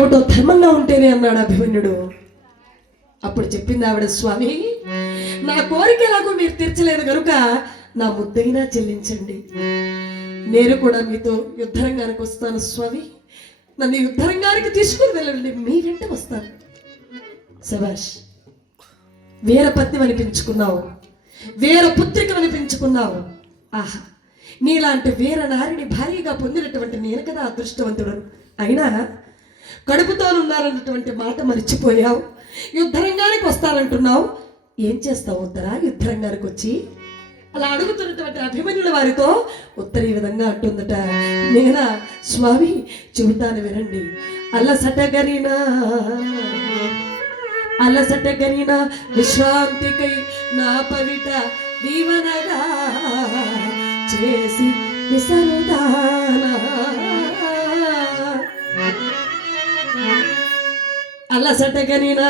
ఏమిటో ధర్మంగా ఉంటేనే అన్నాడు అభిమన్యుడు. అప్పుడు చెప్పింది ఆవిడ, స్వామి నా కోరిక ఎలాగో మీరు తీర్చలేదు కనుక నా ముద్దైనా చెల్లించండి, నేను కూడా మీతో యుద్ధరంగానికి వస్తాను స్వామి, నన్ను యుద్ధరంగానికి తీసుకుని వెళ్ళండి, మీ వెంట వస్తాను. శభాష్, వీరపత్ని అనిపించుకున్నావు, వీర పుత్రిక అనిపించుకున్నావు. ఆహా, నీలాంటి వీర నారిని భారీగా పొందినటువంటి నేను కదా అదృష్టవంతుడు. అయినా కడుపుతోనున్నారన్నటువంటి మాట మర్చిపోయావు, యుద్ధరంగానికి వస్తానంటున్నావు. ఏం చేస్తావు ఉత్తరా యుద్ధరంగానికి వచ్చి? అలా అడుగుతున్నటువంటి అభిమన్యుల వారితో ఉత్తర ఈ విధంగా అంటుందట, నేనా స్వామి చెబుతాను వినండి. అలసటగరిన విశ్రాంతికై నా పవిట దీవనగా చేసి విసరుదానా. అలసటగనిన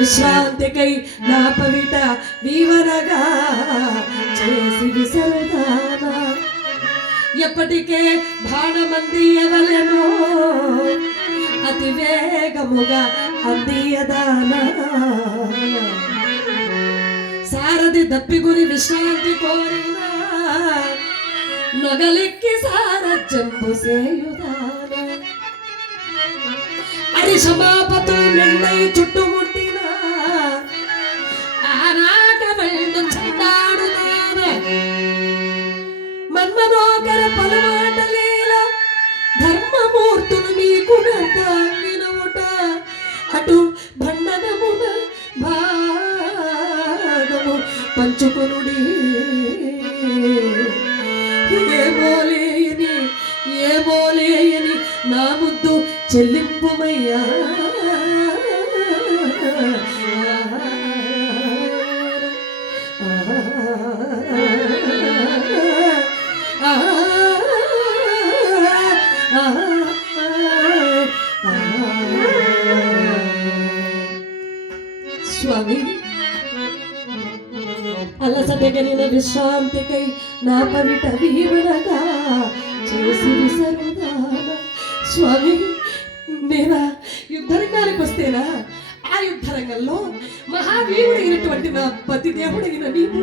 విశ్రాంతికై నా పవిట దీవనగా చేసి విసరుదానా. ఎప్పటికే బాణమంది ఎవలెనో అతి వేగముగా అందియదానా. సారథి దప్పిగుని విశ్రాంతి కోరిన నొగలెక్కి సారథ్యంబు సేయుదానా. అరిసమాపతు నిన్నై చుట్టుముట్టిన ఆనాటమండు చండాడుదానా. మన్మనోకర పలమాటలేల ధర్మమూర్తులు మీకు వినవుట అటు భండనమున భాగము పంచుకొనుడి. ఏమోలేయని నా ముద్దు చెల్లింపుమయ్యా. స్వామి అలసటగనిన విశ్రాంతికై నా పవిట వీవనగా చేసి విసరుదానా. స్వామి నేనా యుద్ధరంగానికి వస్తేనా ఆ యుద్ధరంగంలో మహావీరుడైనటువంటి నా పతి దేవుడైన నీవు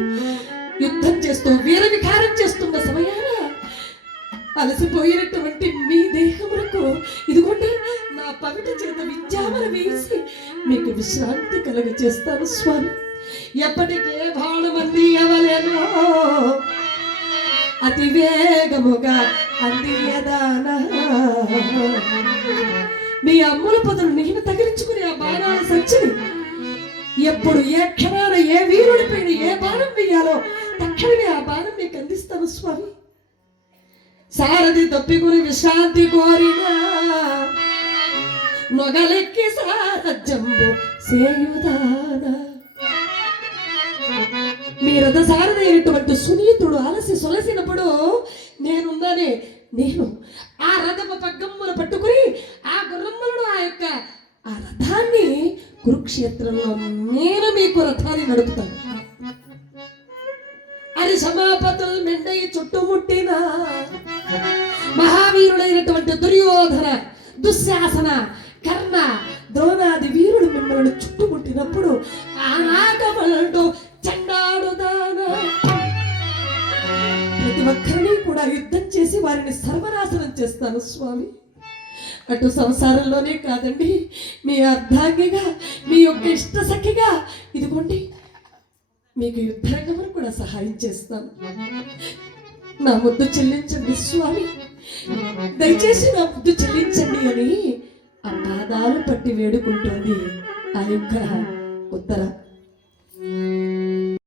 యుద్ధం చేస్తూ వీర వికారం చేస్తున్న సమయాన అలసిపోయినటువంటి మీ దేహములకు ఇదిగోండి నా పవిట చేత విద్యామర వేసి మీకు విశ్రాంతి కలుగ చేస్తాను స్వామి. ఎప్పటికే బాణమంది ఎవలేనో అతి వేగముగా అందియదానా. మీ అమ్ముల పొదలు నేను తగిలించుకుని ఆ బాణాల సంచిని ఎప్పుడు ఏ క్షణాన ఏ వీరుడి పైన ఏ బాణం వేయాలో తక్షణమే ఆ బాణం మీకు అందిస్తాను స్వామి. సారథి తప్పికుని విశ్రాంతి కోరిన నొగలెక్కి సారథ్యంబు సేయుదానా. మీ రథ సారథైనటువంటి సునీతుడు అలసి సొలసినప్పుడు నేనున్నానే, నేను ఆ రథము పగ్గమ్ములు పట్టుకుని ఆ గుర్రమ్మలను ఆ రథాన్ని కురుక్షేత్రంలో నేను మీకు రథాన్ని నడుపుతాను. అది సమాపతులు మెండై చుట్టుముట్టిన మహావీరుడైనటువంటి దుర్యోధన, దుశ్శాసన, కర్ణ, ద్రోణాది వీరుడు మిమ్మల్ని చుట్టుముట్టినప్పుడు ఆనాకమలంటూ చండాడుదానా. ప్రతి ఒక్కరిని కూడా యుద్ధం చేసి వారిని సర్వనాశనం చేస్తాను స్వామి. అటు సంసారంలోనే కాదండి, మీ అర్ధాంగిగా మీ యొక్క ఇష్ట సఖిగా ఇదిగోండి మీకు యుద్ధరంగమును కూడా సహాయం చేస్తాను. నా ముద్దు చెల్లించండి స్వామి, దయచేసి నా ముద్దు చెల్లించండి అని ఆ పాదాలు పట్టి వేడుకుంటుంది ఆ యొక్క ఉత్తర.